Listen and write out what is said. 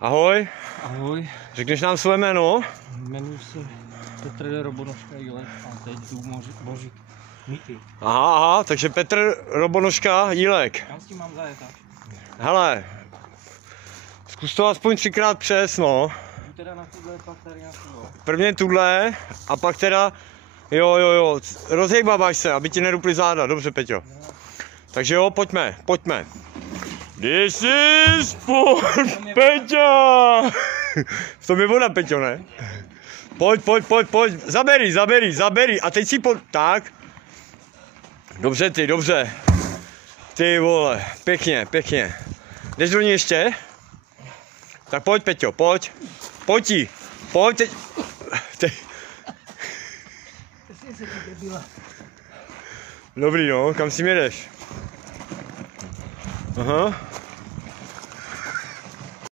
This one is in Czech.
Ahoj. Ahoj. Řekneš nám své jméno? Jmenuji se Petr Robonožka Jílek a teď jdu božit mýty. Aha, takže Petr Robonožka Jílek. Kam s tím mám zajet? Hele, zkus to aspoň 3krát přes, no. Jdu teda na tuhle, pak tady na tuhle. Prvně tuhle a pak teda, jo, rozhejbáváš se, aby ti neruply záda, dobře Peťo. Takže jo, pojďme. This is for Peťa! V tom je voda, Peťo, ne? Pojď, zaberi a teď si tak. Dobře dobře. Ty vole, pěkně. Jdeš do ní ještě? Tak pojď, Peťo, pojď teď. Dobrý, no, kam si jedeš? Aha.